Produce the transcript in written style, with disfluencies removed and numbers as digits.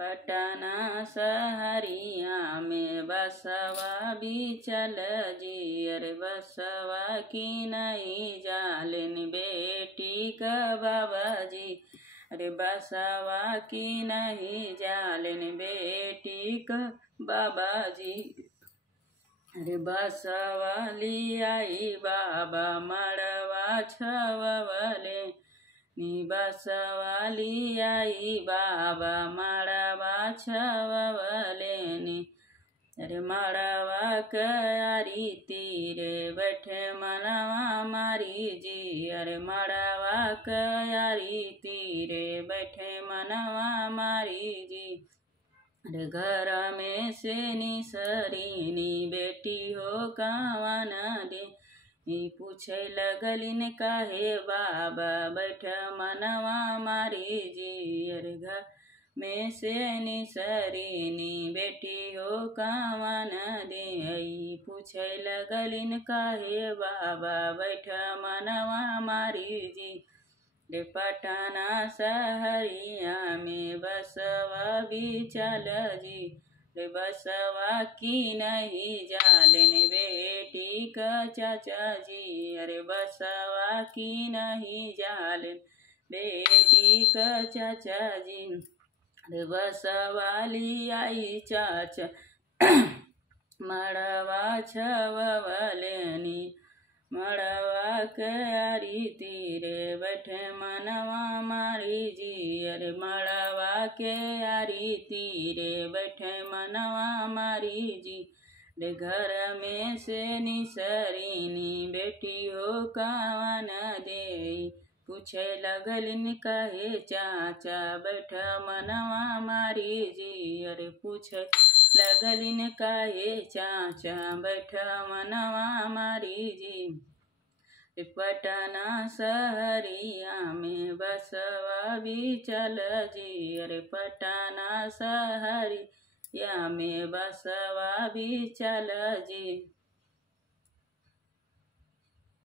पटना सहरिया में बसवा बिचल जी। अरे बसवा की नहीं जालिन बेटी का बाबा जी। अरे बसवा की नहीं जालिन बेटी का बाबा जी। अरे बसवा लियाई बाबा मड़वा छवले नी। बसवा लियाई बाबा मड़वा छवले नी। अरे मड़वा क्यारी तीरे बैठे मनवा मारी जी। अरे मड़वा क्यारी तीरे बैठे मनवा मारी जी। अरे घर में से निसरीनी बेटी हो कावन दे। पूछे लगलिन काहे बाबा बैठ मनवा मारी जी। अरे घर में से निसरीनी बेटी हो कावन दे। पूछे लगलिन काहे बाबा बैठ मनवा मारी जी। रे पटना सहरिया में बसवा बिचल जी। रे बसवा की नहीं जालिन बेटी का चाचा जी। अरे बसवा की नहीं जालिन बेटी का चाचा जी। अरे बसवा लियाई चाचा मड़वा छवलेनी। मड़वा क्यारी तीरे बैठे मनवा मारी जी। अरे मड़वा क्यारी तीरे बैठे मनवा मारी जी। रे घर में से निसरीनी बेटी हो कावन दे। पूछे लगलिन कहे चाचा बैठ मनवा मारी जी। अरे पूछे लगलिन काहे चाचा बैठ मनवा मारी जी। पटना सहरिया में बसवा बिचल जी। अरे पटना सहरिया में बसवा बिचल जी।